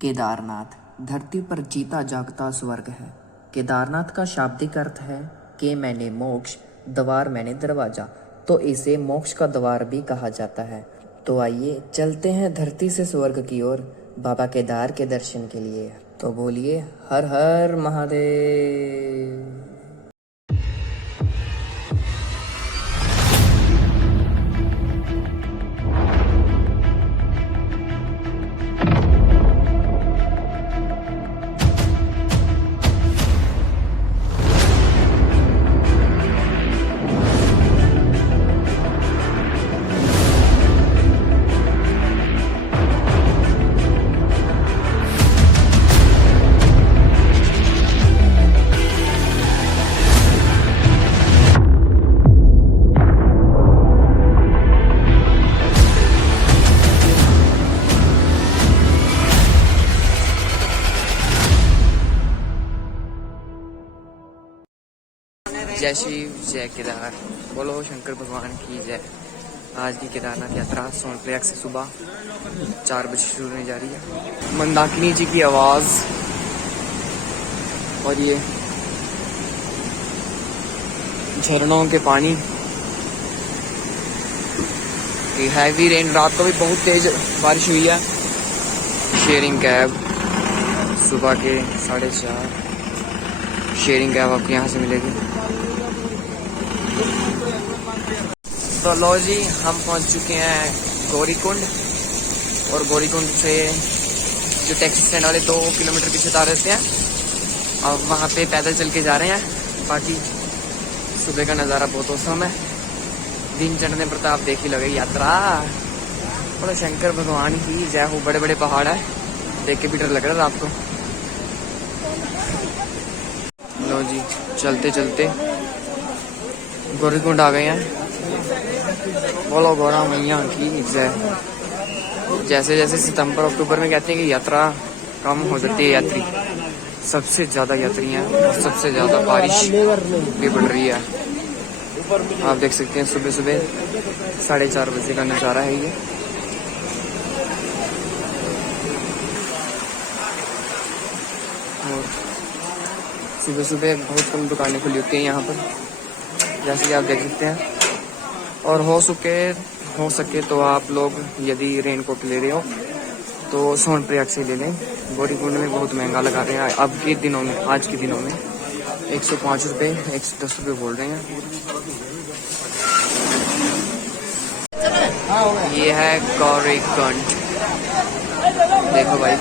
केदारनाथ धरती पर जीता जागता स्वर्ग है। केदारनाथ का शाब्दिक अर्थ है के मैंने मोक्ष, द्वार मैंने दरवाजा, तो इसे मोक्ष का द्वार भी कहा जाता है। तो आइए चलते हैं धरती से स्वर्ग की ओर बाबा केदार के दर्शन के लिए। तो बोलिए हर हर महादेव। जय शिव जय केदार, बोलो शंकर भगवान की जय। आज की केदारनाथ यात्रा सोनप्रयाग से सुबह 4 बजे शुरू होने जा रही है। मंदाकिनी जी की आवाज और ये झरनों के पानी, ये हैवी रेन, रात को भी बहुत तेज बारिश हुई है। शेयरिंग कैब सुबह के 4:30, शेयरिंग कैब आपको यहाँ से मिलेगी। तो लो जी, हम पहुंच चुके हैं गौरीकुंड, और गौरीकुंड से जो टैक्सी स्टैंड वाले 2 किलोमीटर पीछे उतार देते हैं। अब वहाँ पे पैदल चल के जा रहे हैं। बाकी सुबह का नज़ारा बहुत औसम है। दिन चढ़ने पर तो आप देख ही लगे यात्रा। बोलो शंकर भगवान की जय हो। बड़े बड़े पहाड़ है, देख के भी डर लग रहा है रात को। लो जी, चलते चलते गौरीकुंड आ गए हैं। बोलो गौरा मैया की जय। जैसे जैसे सितंबर अक्टूबर में कहते हैं कि यात्रा कम हो जाती है, यात्री सबसे ज़्यादा यात्री हैं और सबसे ज़्यादा बारिश भी पड़ रही है। आप देख सकते हैं सुबह सुबह 4:30 बजे का नज़ारा है ये। और सुबह सुबह बहुत कम दुकानें खुली होती हैं यहाँ पर, जैसे कि आप देख सकते हैं। और हो सके तो आप लोग यदि रेनकोट ले रहे हो तो सोनप्रयाग से ले लें। गौरीकुंड में बहुत महंगा लगा रहे हैं अब के दिनों में, आज के दिनों में 105 रुपये, 110 रुपये बोल रहे हैं। ये है गौरीकुंड, देखो भाई।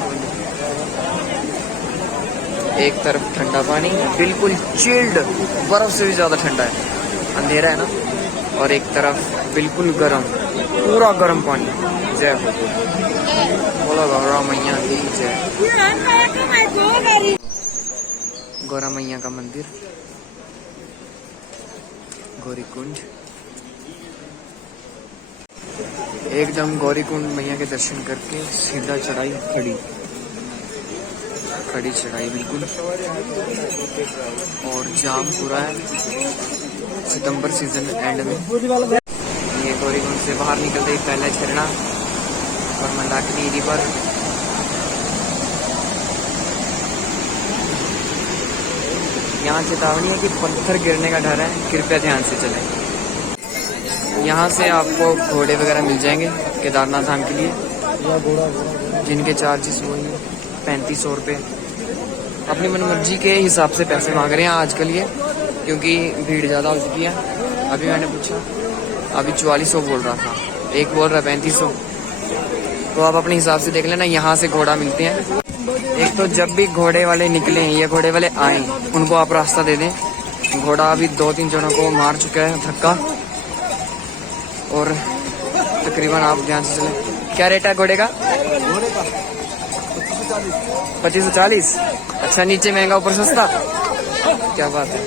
एक तरफ ठंडा पानी, बिल्कुल चिल्ड, बर्फ से भी ज़्यादा ठंडा है, अंधेरा है ना। और एक तरफ बिल्कुल गर्म, पूरा गर्म पानी। जय हो, बोलो गौरा मैया की जय। गौरा मैया का मंदिर गौरीकुंड। एकदम गौरीकुंड मैया के दर्शन करके सीधा चढ़ाई, खड़ी चढ़ाई बिल्कुल। और जाम पूरा है सितंबर सीजन एंड में। ये गौरीकुंड से बाहर निकलते ही पहला झरना और मंदाकिनी रिवर। यहाँ चेतावनी है कि पत्थर गिरने का डर है, कृपया ध्यान से चलें। यहाँ से आपको घोड़े वगैरह मिल जाएंगे केदारनाथ धाम के लिए, जिनके चार्जेस वही 3500 रुपये। अपनी मनमर्जी के हिसाब से पैसे मांग रहे हैं आजकल ये, क्योंकि भीड़ ज़्यादा हो चुकी है। अभी मैंने पूछा, अभी 4400 बोल रहा था, एक बोल रहा 3500। तो आप अपने हिसाब से देख लेना। यहाँ से घोड़ा मिलते हैं। एक तो जब भी घोड़े वाले निकले या घोड़े वाले आए, उनको आप रास्ता दे दें। घोड़ा अभी 2-3 जनों को मार चुका है धक्का, और तकरीबन आप ध्यान से चलें। क्या रेट है घोड़े का? 2540। अच्छा, नीचे महंगा ऊपर सस्ता, क्या बात है।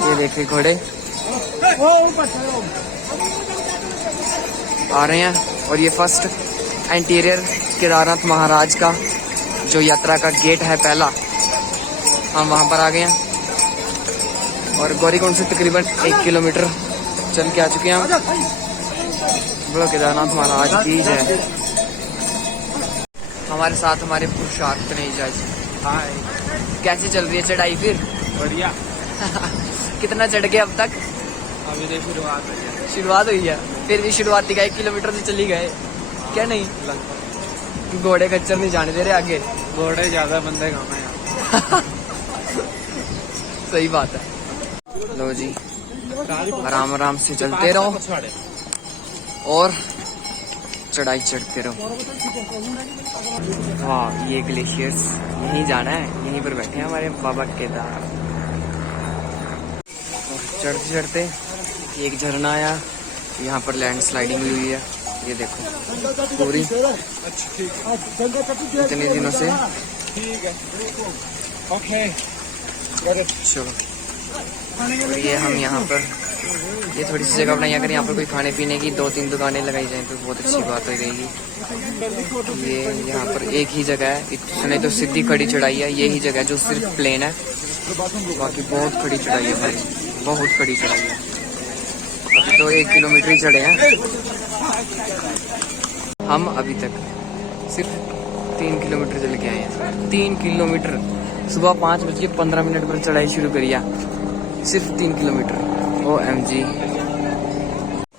ये देखिए घोड़े आ रहे हैं। और ये फर्स्ट इंटीरियर केदारनाथ महाराज का जो यात्रा का गेट है पहला, हम वहाँ पर आ गए हैं। और गौरीकुंड से तकरीबन 1 किलोमीटर चल के आ चुके हैं हम। बोलो केदारनाथ महाराज की जय। हमारे साथ हमारे पुरुषार्थ नहीं जाए। हाय, कैसी चल रही है चढ़ाई फिर? बढ़िया। कितना चढ़ गए अब तक? अभी तो शुरुआत है। शुरुआत हुई है, फिर भी शुरुआती का 1 किलोमीटर से चली गए क्या? नहीं, घोड़े खच्चर नहीं जाने दे रहे आगे। घोड़े ज्यादा बंदे कम है यहाँ। सही बात है। लो जी, आराम आराम से चलते रहो और चढ़ाई चढ़ते रहो। वाह, ये ग्लेशियर्स, यहीं जाना है, यहीं पर बैठे हैं हमारे बाबा केदार। चढ़ते चढ़ते एक झरना आया, यहाँ पर लैंड स्लाइडिंग हुई है, ये देखो पूरी। इतने दिनों से चलो। और ये हम यहाँ पर, ये थोड़ी सी जगह बनाई, अगर यहाँ पर कोई खाने पीने की 2-3 दुकानें लगाई जाएं तो बहुत अच्छी बात हो जाएगी। ये यहाँ पर एक ही जगह है, इतने तो सीधी खड़ी चढ़ाई है, यही जगह है जो सिर्फ प्लेन है, बाकी बहुत खड़ी चढ़ाई है भाई, बहुत खड़ी चढ़ाई है। अभी तो 1 किलोमीटर ही चढ़े हैं हम, अभी तक सिर्फ 3 किलोमीटर चल के आए हैं। 3 किलोमीटर, सुबह 5:15 पर चढ़ाई शुरू करी है, सिर्फ 3 किलोमीटर। OMG।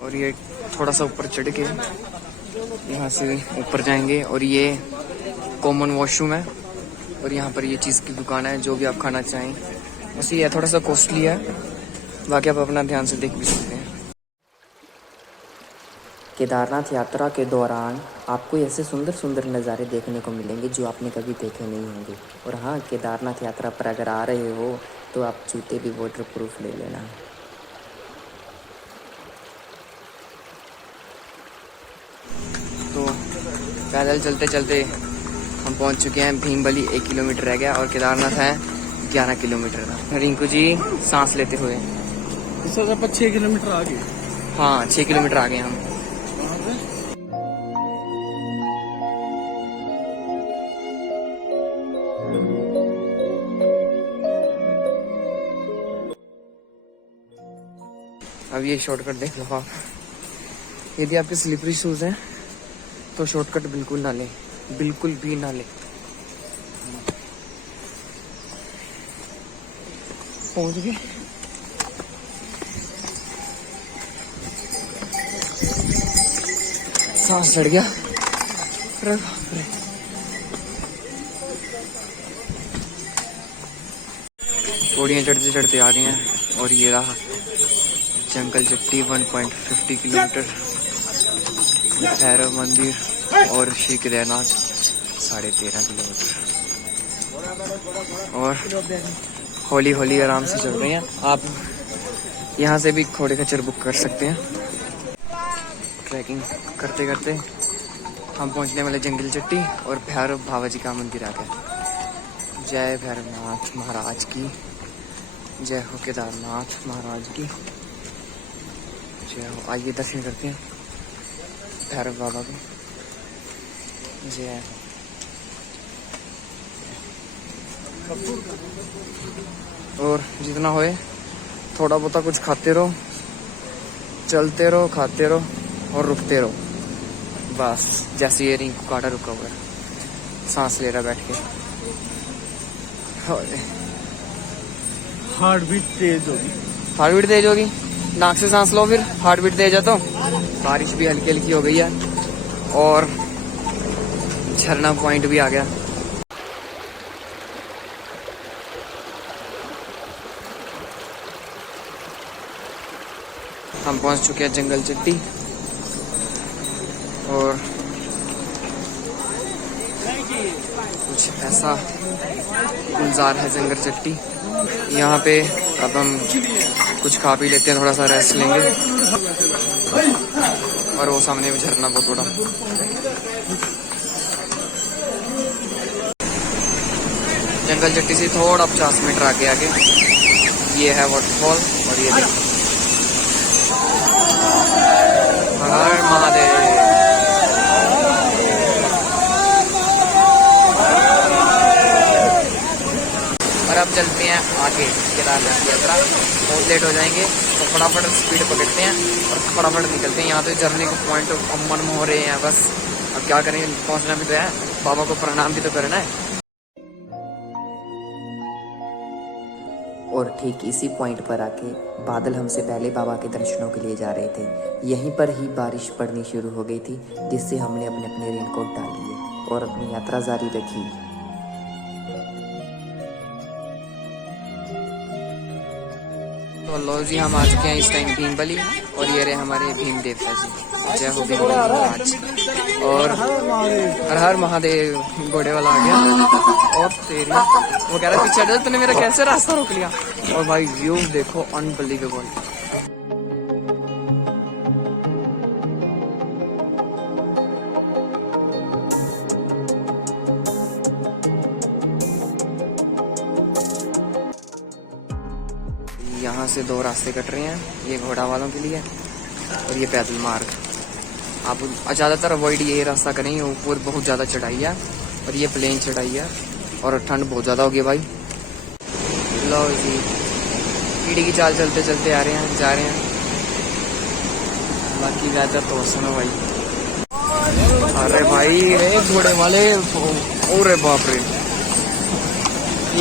और ये थोड़ा सा ऊपर चढ़ के यहाँ से ऊपर जाएंगे, और ये कॉमन वॉशरूम है, और यहाँ पर ये चीज़ की दुकान है, जो भी आप खाना चाहें। बस ये थोड़ा सा कॉस्टली है, बाकी आप अपना ध्यान से देख भी सकते हैं। केदारनाथ यात्रा के दौरान आपको ऐसे सुंदर सुंदर नज़ारे देखने को मिलेंगे जो आपने कभी देखे नहीं होंगे। और हाँ, केदारनाथ यात्रा पर अगर आ रहे हो तो आप जूते भी वाटर प्रूफ ले लेना। तो पैदल चलते चलते हम पहुंच चुके हैं भीमबली। 1 किलोमीटर रह गया, और केदारनाथ है 11 किलोमीटर का। रिंकू जी सांस लेते हुए, इससे 6 किलोमीटर आगे। हाँ 6 किलोमीटर आगे हम। अब ये शॉर्टकट देख लो आप, यदि आपके स्लिपरी शूज हैं तो शॉर्टकट बिल्कुल ना लें, बिल्कुल भी ना लें। पहुंच गए। सांस चढ़ गया, अरे बाप रे। पौड़ियाँ चढ़ते चढ़ते आ रही हैं, और ये रहा जंगल चट्टी। 1.50 किलोमीटर, भैरव मंदिर और श्री केदारनाथ 13.5 किलोमीटर। और हौली हौली आराम से चल रहे हैं। आप यहाँ से भी घोड़े खच्चर बुक कर सकते हैं। ट्रैकिंग करते करते हम पहुँचने वाले जंगल चट्टी और भैरव बाबा जी का मंदिर आ गया। जय भैरवनाथ महाराज की जय हो, केदारनाथ महाराज की जय हो। आइए दर्शन करते हैं भैरव बाबा को। जय हो। और जितना होए थोड़ा बहुत कुछ खाते रहो, चलते रहो, खाते रहो और रुकते रहो, बस। जैसे ये रिंकू काटा रुका हुआ है, सांस ले रहा बैठ के। हार्ट बीट तेज होगी। हार्ट बीट तेज होगी, नाक से सांस लो, फिर हार्ट बीट तेज है। तो बारिश भी हल्की हल्की हो गई है, और झरना पॉइंट भी आ गया। हम पहुंच चुके हैं जंगल चट्टी, और कुछ ऐसा गुलजार है जंगल चट्टी। यहाँ पे अब हम कुछ खा पी लेते हैं, थोड़ा सा रेस्ट लेंगे। और वो सामने भी झरना बहुत बड़ा। जंगल चट्टी से थोड़ा 50 मीटर आगे ये है वाटरफॉल। और ये देखो, हर महादेव। और अब चलते हैं आगे केदारनाथ यात्रा, बहुत लेट हो जाएंगे तो फटाफट स्पीड पकड़ते हैं और फटाफट निकलते हैं। यहाँ तो झरने के पॉइंट अमन में हो रहे हैं, बस अब क्या करें, पहुँचना भी तो है। बाबा को प्रणाम भी तो करना है। और ठीक इसी पॉइंट पर आके बादल हमसे पहले बाबा के दर्शनों के लिए जा रहे थे। यहीं पर ही बारिश पड़नी शुरू हो गई थी, जिससे हमने अपने अपने रेनकोट डाल लिए और अपनी यात्रा जारी रखी। तो लो जी, हम आ चुके हैं इस टाइम भीमबली, और ये रहे हमारे भीम देवता जी। जय हो भीम महाराज। और हर हर महादेव। घोड़े वाला आ गया और तेरी वो कह रहा पीछे तूने मेरा कैसे रास्ता रोक लिया। और भाई व्यू देखो, अनबिलीवेबल। यहाँ से दो रास्ते कट रहे हैं, ये घोड़ा वालों के लिए और ये पैदल मार्ग। आप ज़्यादातर अवॉइड ये रास्ता करेंगे, ऊपर बहुत ज़्यादा चढ़ाई है और ये प्लेन चढ़ाई है और ठंड बहुत ज़्यादा होगी भाई। लो जी, कीड़ी की चाल चलते चलते आ रहे हैं, जा रहे हैं। बाकी ज़्यादा तो सुनो भाई। अरे भाई रे घोड़े वाले, अरे बाप रे,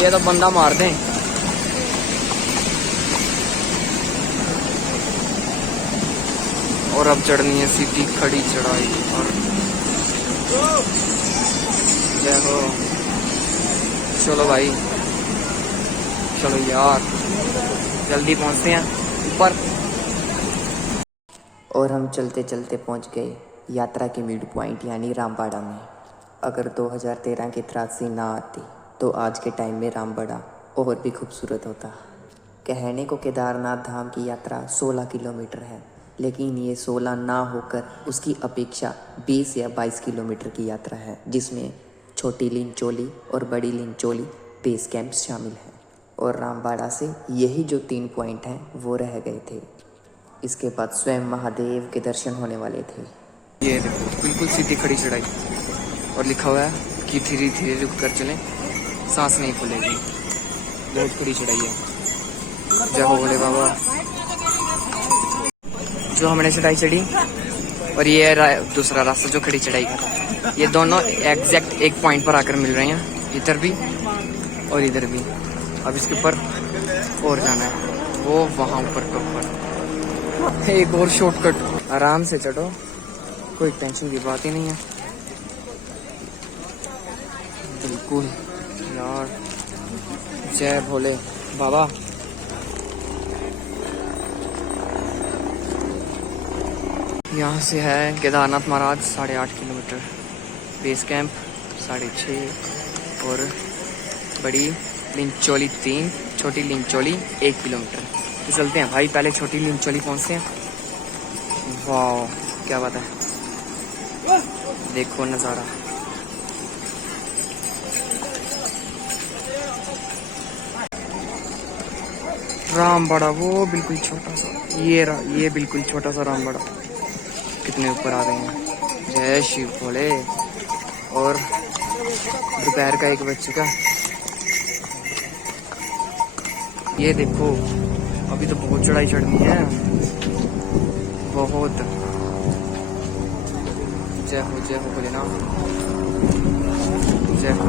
ये तो बंदा मार दें। और अब चढ़नी है सीधी खड़ी चढ़ाई। और जय हो। चलो भाई, चलो यार, जल्दी पहुंचते हैं ऊपर। और हम चलते चलते पहुंच गए यात्रा के मिड पॉइंट यानी रामबाड़ा में। अगर 2013 की त्रासदी ना आती तो आज के टाइम में रामबाड़ा और भी खूबसूरत होता। कहने को केदारनाथ धाम की यात्रा 16 किलोमीटर है, लेकिन ये 16 ना होकर उसकी अपेक्षा 20 या 22 किलोमीटर की यात्रा है, जिसमें छोटी लिंचोली और बड़ी लिंचोली बेस कैंप शामिल हैं। और रामबाड़ा से यही जो 3 पॉइंट हैं वो रह गए थे। इसके बाद स्वयं महादेव के दर्शन होने वाले थे। ये देखो बिल्कुल सीधी खड़ी चढ़ाई, और लिखा हुआ है कि धीरे धीरे रुक कर चलें, सांस नहीं फूलेगी। बहुत खड़ी चढ़ाई है। जय हो भोले बाबा। जो हमने चढ़ाई चढ़ी और ये दूसरा रास्ता जो खड़ी चढ़ाई का था, ये दोनों एग्जैक्ट एक पॉइंट पर आकर मिल रहे हैं, इधर भी और इधर भी। अब इसके ऊपर और जाना है, वो वहाँ ऊपर के ऊपर एक और शॉर्टकट। आराम से चढ़ो, कोई टेंशन की बात ही नहीं है। बिल्कुल यार, जय भोले बाबा। यहाँ से है केदारनाथ महाराज 8.5 किलोमीटर, बेस कैंप 6.5 और बड़ी लिंचोली 3, छोटी लिंचोली 1 किलोमीटर। तो चलते हैं भाई, पहले छोटी लिंचोली पहुँचते हैं। वाह क्या बात है, देखो नज़ारा। रामबाड़ा वो बिल्कुल छोटा सा, ये बिल्कुल छोटा सा रामबाड़ा। कितने ऊपर आ गए हैं। जय शिव भोले। और दोपहर का 1 बज चुका। ये देखो, अभी तो बहुत चढ़ाई चढ़नी है, बहुत। जय हो भोलेनाथ, जय हो।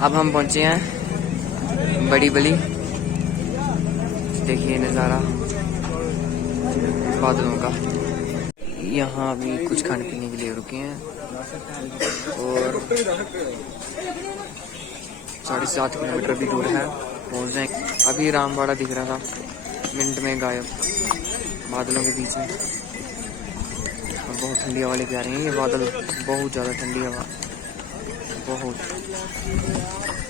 अब हम पहुंचे हैं बड़ी बली। देखिए नज़ारा बादलों का। यहाँ अभी कुछ खाने पीने के लिए रुके हैं और 7.5 किलोमीटर भी दूर है, पहुँच जाएंगे। अभी रामबाड़ा दिख रहा था, मिनट में गायब बादलों के बीच में। और बहुत ठंडी हवा लेके आ रही है ये बादल, बहुत ज़्यादा ठंडी हवा, बहुत।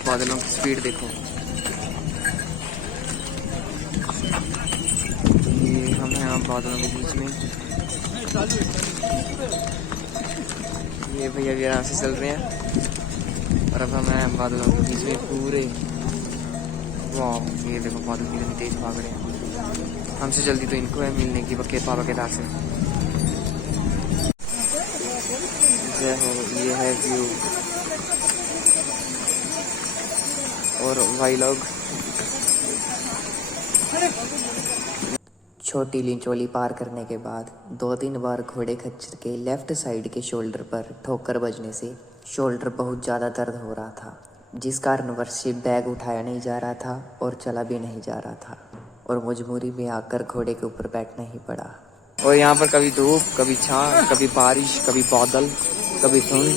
बादलों की स्पीड देखो। ये हम हैं बादलों के बीच में। ये भैया भी आराम से चल रहे हैं और अब हम हैं बादलों के बीच में पूरे। वाह, ये देखो बादल कितनी तेज भाग रहे हैं। हमसे जल्दी तो इनको है मिलने की बाबा केदार से। जय हो। ये है व्यू और भाई लोग। छोटी लिंचोली पार करने के बाद 2-3 बार घोड़े खच्चर के लेफ्ट साइड के शोल्डर पर ठोकर बजने से शोल्डर बहुत ज़्यादा दर्द हो रहा था, जिस कारणवश से बैग उठाया नहीं जा रहा था और चला भी नहीं जा रहा था और मजबूरी में आकर घोड़े के ऊपर बैठना ही पड़ा। और यहाँ पर कभी धूप, कभी छाँव, कभी बारिश, कभी बादल, कभी धुंध,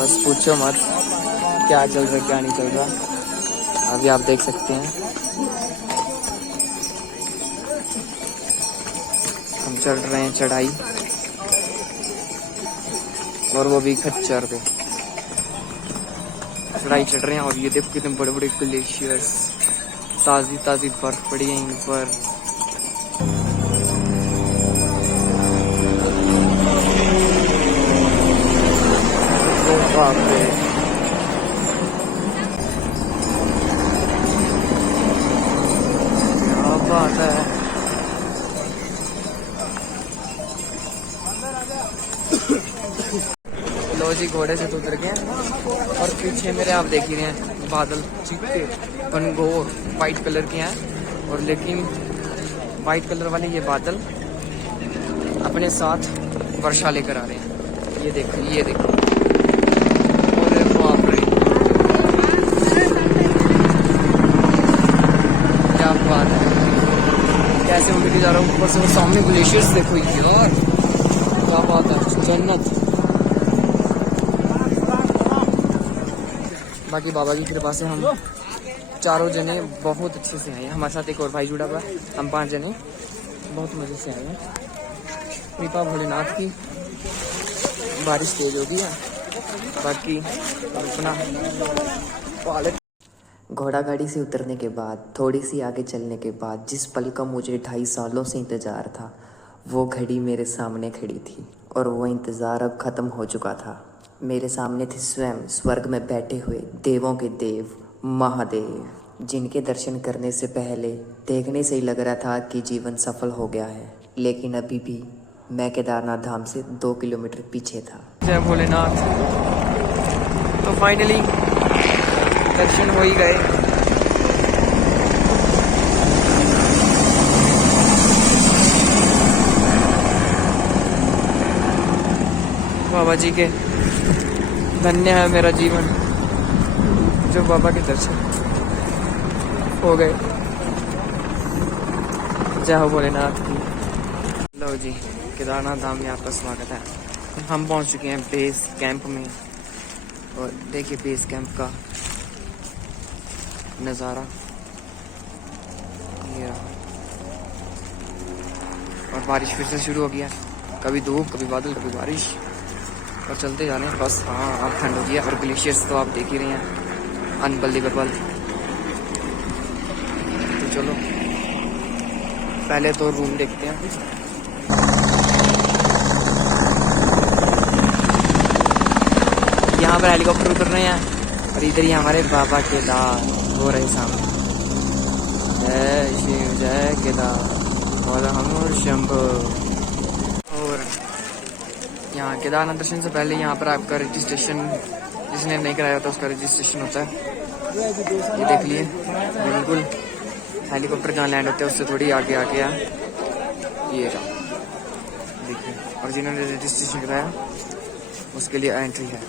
बस पूछो मत क्या चल रहा क्या नहीं चल रहा। अभी आप देख सकते हैं हम चढ़ रहे हैं चढ़ाई, और वो भी खच्चर पे चढ़ाई चढ़ रहे हैं। और ये देखो कितने बड़े बड़े ग्लेशियर्स, ताज़ी ताज़ी बर्फ पड़ी है इन पर। बाप रे, क्या बात है। लो जी, घोड़े से तो उतर गए और पीछे मेरे आप देख ही रहे हैं बादल चिक्के घनघोर वाइट कलर के हैं। और लेकिन वाइट कलर वाले ये बादल अपने साथ वर्षा लेकर आ रहे हैं। ये देखो, ये देखो, अरे बाप रे, क्या बात है। कैसे उड़ के जा रहा हूँ, ऊपर से वो सामने ग्लेशियर्स देखो यार, क्या बात है, जन्नत। बाकी बाबा की कृपा से हम चारों जने बहुत अच्छे से आए हैं। हमारे साथ एक और भाई जुड़ा हुआ है, हम 5 जने बहुत मज़े से आए हैं। कृपा भोलेनाथ की। बारिश तेज होगी है, बाकी अपना पालक। घोड़ा गाड़ी से उतरने के बाद थोड़ी सी आगे चलने के बाद जिस पल का मुझे 2.5 सालों से इंतज़ार था, वो घड़ी मेरे सामने खड़ी थी और वो इंतज़ार अब ख़त्म हो चुका था। मेरे सामने थे स्वयं स्वर्ग में बैठे हुए देवों के देव महादेव, जिनके दर्शन करने से पहले देखने से ही लग रहा था कि जीवन सफल हो गया है, लेकिन अभी भी मैं केदारनाथ धाम से 2 किलोमीटर पीछे था। जय भोलेनाथ। तो फाइनली दर्शन हो ही गए। बाबा जी के धन्य है मेरा जीवन, जो बाबा के दर्शन हो गए। जय हो भोलेनाथ की। लो जी, केदारनाथ धाम में आपका स्वागत है। हम पहुंच चुके हैं बेस कैंप में, और देखिए बेस कैंप का नज़ारा ये रहा। और बारिश फिर से शुरू हो गया, कभी धूप, कभी बादल, कभी बारिश, और चलते जा रहे हैं बस। हाँ, अब ठंड हो गई है और ग्लेशियर्स तो आप देख ही रहे हैं, अनबलीवेबल। तो चलो पहले तो रूम देखते हैं। यहाँ पर हेलीकॉप्टर उतर रहे हैं और इधर ही हमारे बाबा केदार हो रहे सामने। जय शिव जय केदार और हम शंभु। और यहाँ केदारनाथ दर्शन से पहले यहाँ पर आपका रजिस्ट्रेशन, जिसने नहीं कराया था उसका रजिस्ट्रेशन होता है। ये देख लिए, बिल्कुल हेलीकॉप्टर जहाँ लैंड होते हैं उससे थोड़ी आगे आ गया ये रहा, देखिए। और जिन्होंने रजिस्ट्रेशन कराया उसके लिए एंट्री है।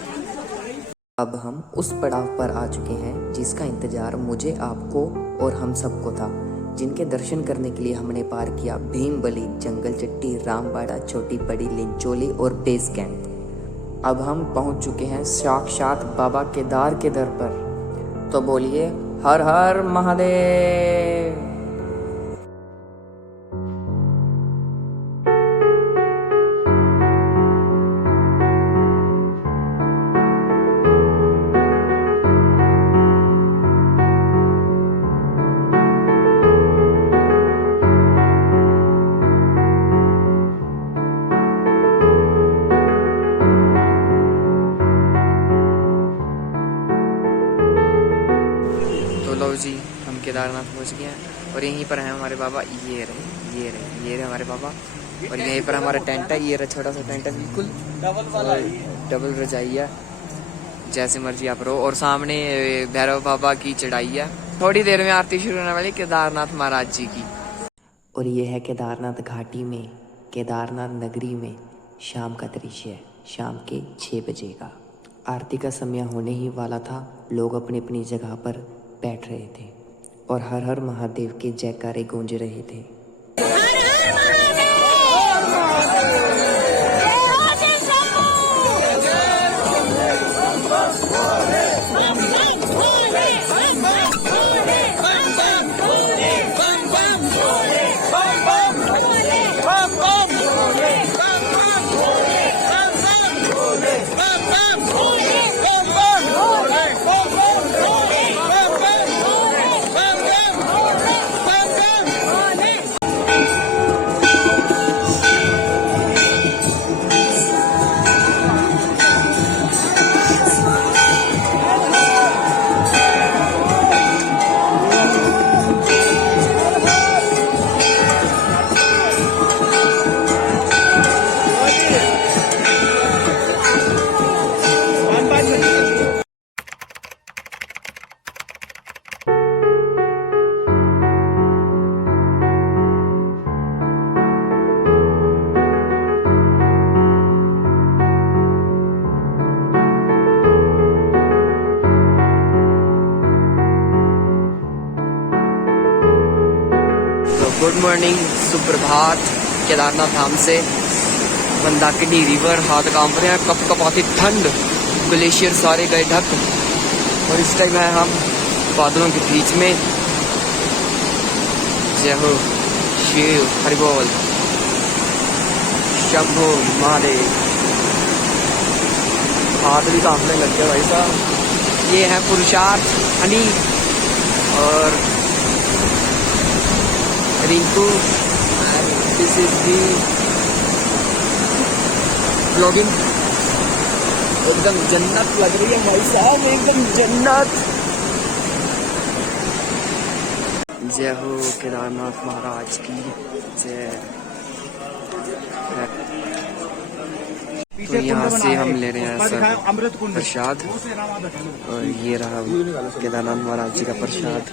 अब हम उस पड़ाव पर आ चुके हैं जिसका इंतजार मुझे, आपको और हम सबको था, जिनके दर्शन करने के लिए हमने पार किया भीमबली, जंगल चट्टी, रामबाड़ा, छोटी बड़ी, लिंचोली और बेस कैंप। अब हम पहुंच चुके हैं साक्षात बाबा केदार के दर पर। तो बोलिए हर हर महादेव। जी, हम केदारनाथ पहुंच गए हैं और यहीं पर हैं हमारे बाबा। ये रहे हमारे बाबा। और यहीं पर हमारा टेंट है, ये रहा छोटा सा टेंट है, बिल्कुल डबल रजाई है, जैसे मर्जी आप रहो। और सामने भैरव बाबा की चढ़ाई है। थोड़ी देर में आरती शुरू होने वाली केदारनाथ महाराज जी की। और ये है केदारनाथ घाटी में, केदारनाथ नगरी में शाम का दृश्य है, शाम के 6 बजे का। आरती का समय होने ही वाला था। लोग अपनी अपनी जगह पर बैठ रहे थे और हर हर महादेव के जयकारे गूंज रहे थे। गुड मॉर्निंग, सुप्रभात। केदारनाथ धाम से मंदाकिनी रिवर, हाथ कांप रहे हैं, कप कपाती ठंड, ग्लेशियर सारे गए ढक। और इस टाइम है हम बादलों के बीच में। जय हो शिव, हरि बोल, शंभो महादेव। हाथ भी कांपने लग गया भाई साहब। ये है पुरुषार्थ हनी और Rinku. This is the blogging. एकदम जन्नत लग रही है भाई साहब, एकदम जन्नत। जय हो केदारनाथ महाराज की जय। तो यहाँ से हम ले रहे हैं सब प्रसाद और ये रहा केदारनाथ महाराज जी का प्रसाद।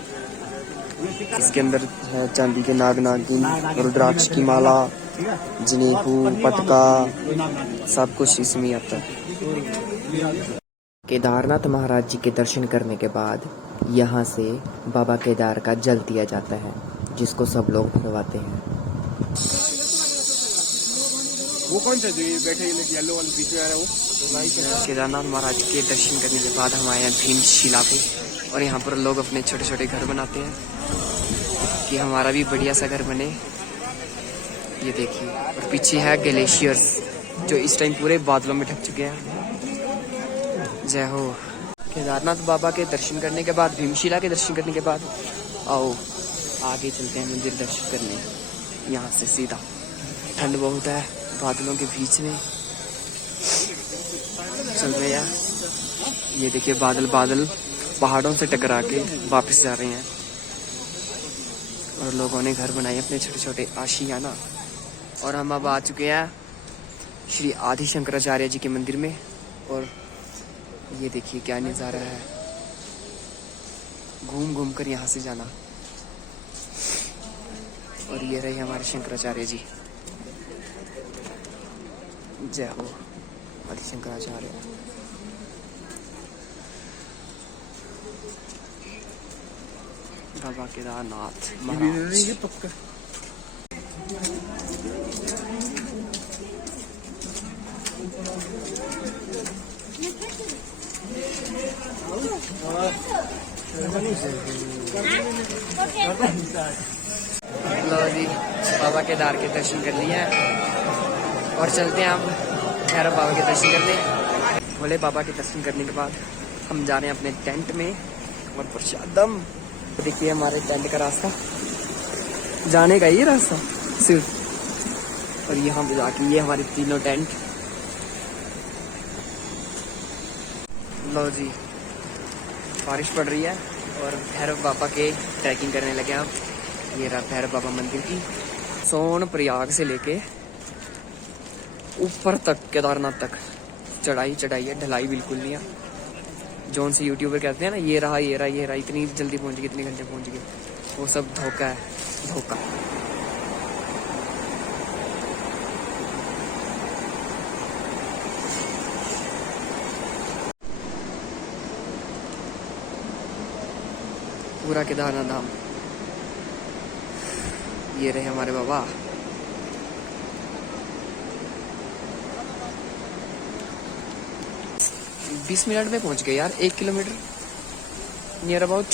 इसके अंदर है चांदी के नाग नागिन, रुद्राक्ष की माला, जनेऊ, पटका, सब कुछ इसमें आता है। केदारनाथ महाराज जी के दर्शन करने के बाद यहाँ से बाबा केदार का जल दिया जाता है, जिसको सब लोग भरवाते हैं। वो कौन सा जो ये बैठे येलो वाले पीछे आ रहा है वो? केदारनाथ महाराज के दर्शन करने के बाद हम आए हैं भीमशिला पे और यहाँ पर लोग अपने छोटे छोटे घर बनाते हैं कि हमारा भी बढ़िया सा घर बने। ये देखिए, और पीछे है ग्लेशियर्स जो इस टाइम पूरे बादलों में ढक चुके हैं। जय हो। केदारनाथ बाबा के दर्शन करने के बाद, भीमशिला के दर्शन करने के बाद आओ आगे चलते हैं मंदिर दर्शन करने। यहाँ से सीधा, ठंड बहुत है, बादलों के बीच में चल रहे हैं। ये देखिए बादल बादल पहाड़ों से टकरा के वापस जा रहे हैं और लोगों ने घर बनाए अपने छोटे छोटे आशियाना। और हम अब आ चुके हैं श्री आदि शंकराचार्य जी के मंदिर में और ये देखिए क्या नज़ारा है, घूम घूम कर यहाँ से जाना। और ये रहे हमारे शंकराचार्य जी। जय हो आदि शंकराचार्य। बाबा केदारनाथ महाराज। लो जी, बाबा केदार के दर्शन कर लिए हैं और चलते हैं हम भैरव बाबा के दर्शन करने। भोले बाबा के दर्शन करने के बाद हम जा रहे हैं अपने टेंट में और प्रसादम। देखिए हमारे टेंट का रास्ता, जाने का ये रास्ता सिर्फ। और यहाँ पे जाके ये हमारे तीनों टेंट। लो जी, बारिश पड़ रही है और भैरव बाबा के ट्रैकिंग करने लगे हम। ये रहा भैरव बाबा मंदिर की। सोन प्रयाग से लेके ऊपर तक, केदारनाथ तक चढ़ाई है, ढलाई बिल्कुल नहीं है। जोन से यूट्यूबर कहते हैं ना ये रहा, इतनी जल्दी पहुंच गए, इतने घंटे पहुंच गए, वो सब धोखा है, धोखा। पूरा केदारनाथ धाम। ये रहे हमारे बाबा। बीस मिनट में पहुंच गए यार, 1 किलोमीटर नियर अबाउट।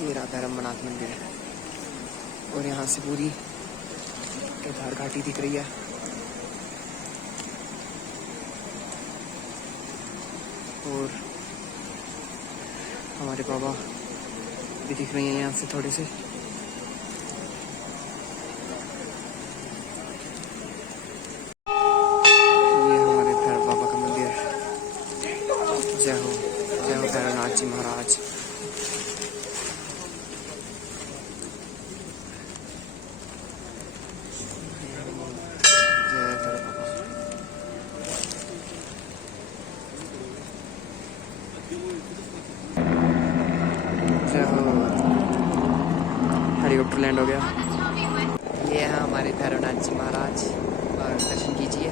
ये राधा रमनाथ मंदिर है और यहाँ से पूरी केदार घाटी दिख रही है। और हमारे बाबा भी दिख रही हैं यहाँ से थोड़े से। ये हमारे भैरव बाबा का मंदिर है। जय हो भैरवनाथ जी महाराज। हेलीकॉप्टर लैंड हो गया। ये है हमारे भैरवनाथ जी महाराज और दर्शन कीजिए।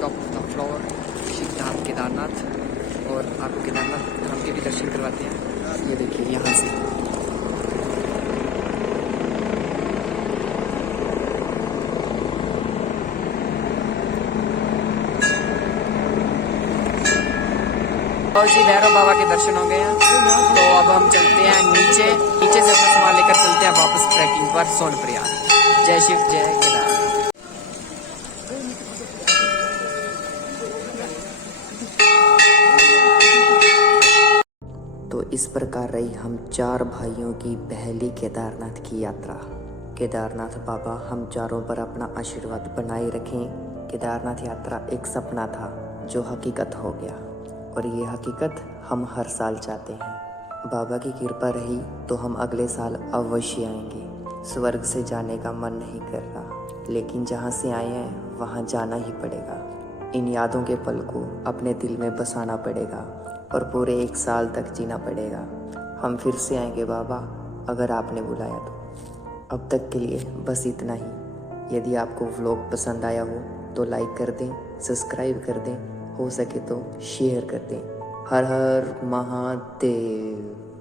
Top of the floor Shiv Dham Kedarnath. और आपको केदारनाथ धाम के भी दर्शन करवाते हैं। ये देखिए यहाँ से। और जी भैरव बाबा के दर्शन हो गए हैं, तो अब हम चलते हैं नीचे से अपना सामान लेकर चलते हैं वापस ट्रैकिंग पर सोनप्रयाग। जय शिव जय केदार। तो इस प्रकार रही हम 4 भाइयों की पहली केदारनाथ की यात्रा। केदारनाथ बाबा हम चारों पर अपना आशीर्वाद बनाए रखें। केदारनाथ यात्रा एक सपना था जो हकीकत हो गया, और ये हकीकत हम हर साल चाहते हैं। बाबा की कृपा रही तो हम अगले साल अवश्य आएंगे। स्वर्ग से जाने का मन नहीं कर रहा, लेकिन जहाँ से आए हैं वहाँ जाना ही पड़ेगा। इन यादों के पल को अपने दिल में बसाना पड़ेगा और पूरे 1 साल तक जीना पड़ेगा। हम फिर से आएंगे बाबा, अगर आपने बुलाया तो। अब तक के लिए बस इतना ही। यदि आपको व्लॉग पसंद आया हो तो लाइक कर दें, सब्सक्राइब कर दें, हो सके तो शेयर कर दें। हर हर महादेव।